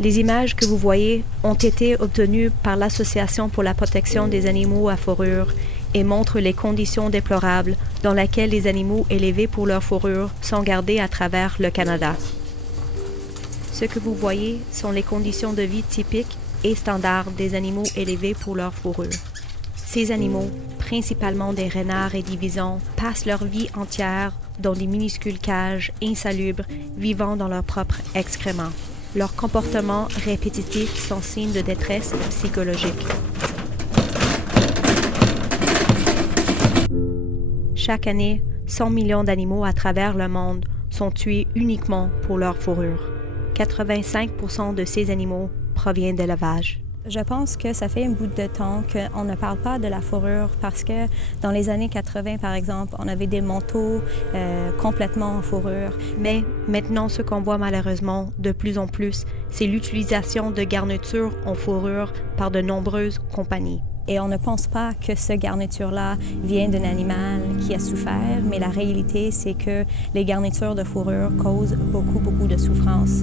Les images que vous voyez ont été obtenues par l'Association pour la protection des animaux à fourrure et montrent les conditions déplorables dans lesquelles les animaux élevés pour leur fourrure sont gardés à travers le Canada. Ce que vous voyez sont les conditions de vie typiques et standards des animaux élevés pour leur fourrure. Ces animaux, principalement des renards et des visons, passent leur vie entière dans des minuscules cages insalubres vivant dans leurs propres excréments. Leurs comportements répétitifs sont signes de détresse psychologique. Chaque année, 100 millions d'animaux à travers le monde sont tués uniquement pour leur fourrure. 85% de ces animaux proviennent d'élevage. Je pense que ça fait un bout de temps qu'on ne parle pas de la fourrure parce que dans les années 80, par exemple, on avait des manteaux complètement en fourrure. Mais maintenant, ce qu'on voit malheureusement de plus en plus, c'est l'utilisation de garnitures en fourrure par de nombreuses compagnies. Et on ne pense pas que ce garniture-là vient d'un animal qui a souffert, mais la réalité, c'est que les garnitures de fourrure causent beaucoup de souffrance.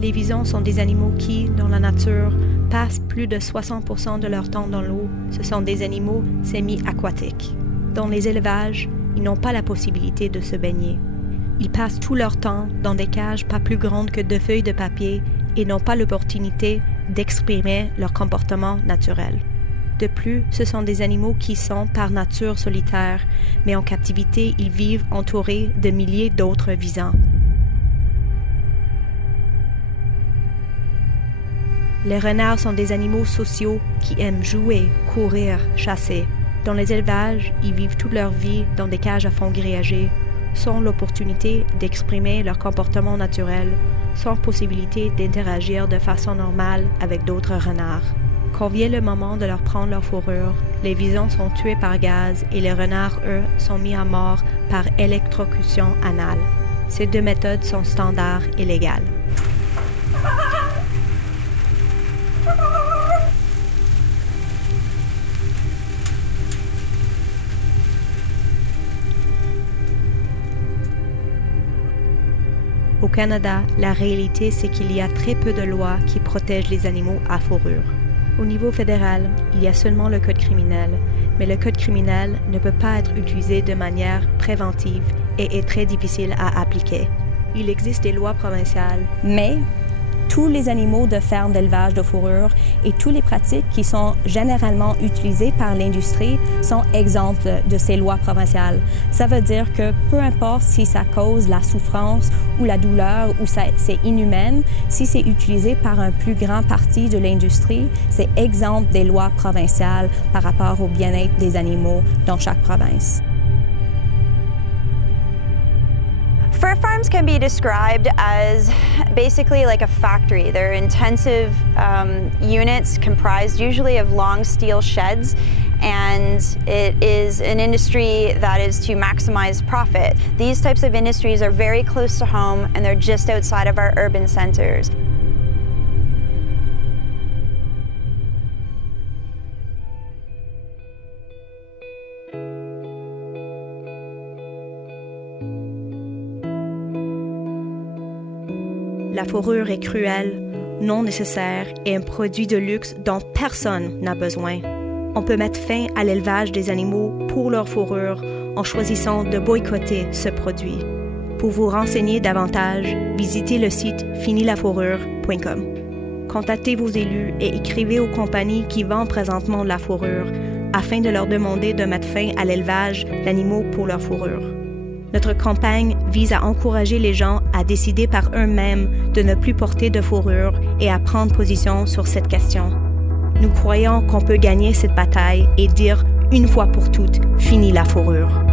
Les visons sont des animaux qui, dans la nature, passent plus de 60% de leur temps dans l'eau. Ce sont des animaux semi-aquatiques. Dans les élevages, ils n'ont pas la possibilité de se baigner. Ils passent tout leur temps dans des cages pas plus grandes que 2 feuilles de papier et n'ont pas l'opportunité d'exprimer leur comportement naturel. De plus, ce sont des animaux qui sont par nature solitaires, mais en captivité, ils vivent entourés de milliers d'autres visons. Les renards sont des animaux sociaux qui aiment jouer, courir, chasser. Dans les élevages, ils vivent toute leur vie dans des cages à fond grillagés, sans l'opportunité d'exprimer leur comportement naturel, sans possibilité d'interagir de façon normale avec d'autres renards. Quand vient le moment de leur prendre leur fourrure, les visons sont tués par gaz et les renards, eux, sont mis à mort par électrocution anale. Ces 2 méthodes sont standards et légales. Au Canada, la réalité, c'est qu'il y a très peu de lois qui protègent les animaux à fourrure. Au niveau fédéral, il y a seulement le Code criminel, mais le Code criminel ne peut pas être utilisé de manière préventive et est très difficile à appliquer. Il existe des lois provinciales, mais tous les animaux de ferme d'élevage de fourrure et toutes les pratiques qui sont généralement utilisées par l'industrie sont exemptes de ces lois provinciales. Ça veut dire que peu importe si ça cause la souffrance ou la douleur ou c'est inhumain, si c'est utilisé par un plus grand parti de l'industrie, c'est exempt des lois provinciales par rapport au bien-être des animaux dans chaque province. Fur farms can be described as basically like a factory. They're intensive units comprised usually of long steel sheds, and it is an industry that is to maximize profit. These types of industries are very close to home and they're just outside of our urban centers. La fourrure est cruelle, non nécessaire et un produit de luxe dont personne n'a besoin. On peut mettre fin à l'élevage des animaux pour leur fourrure en choisissant de boycotter ce produit. Pour vous renseigner davantage, visitez le site finilafourrure.com. Contactez vos élus et écrivez aux compagnies qui vendent présentement de la fourrure afin de leur demander de mettre fin à l'élevage d'animaux pour leur fourrure. Notre campagne vise à encourager les gens à décider par eux-mêmes de ne plus porter de fourrure et à prendre position sur cette question. Nous croyons qu'on peut gagner cette bataille et dire une fois pour toutes, fini la fourrure.